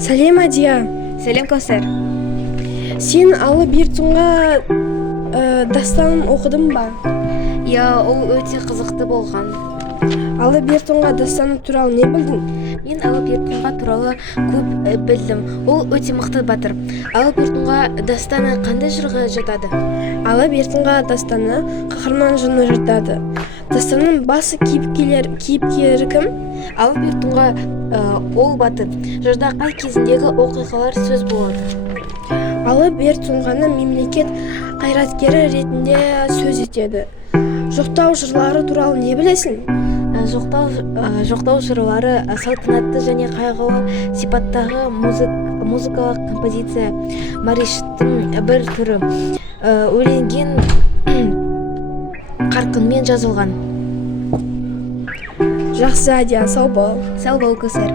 Сәлем, Адия. Сәлем, Кәусәр. Сен Алла Бертунға дастанын оқыдың ба? Ол өте қызықты болған. Алла Бертунға дастаны туралы не білдің? Мен Алла Бертунға туралы көп білдім. Ол өте мықты батыр. Алла Бертунға дастаны қандай жырға жатады? Алла Бертунға дастаны қаһарман жырына жатады. Дастанның басы кейіпкері кім? Алла Бертунға ол батыр. Жырда қай кезіндегі оқиғалар сөз болады? Алла Бертунғаны мемлекет қайраткері ретінде сөз етеді. Жоқтау жырлары туралы не білесің? Жоқтау жырлары салтанатты және қайғылы сипаттағы музыкалық композиция, марштың бір түрі. Өлеңген қарқынмен жазылған. Жақсы, Адия, сау бол. Сау бол, Кәусәр.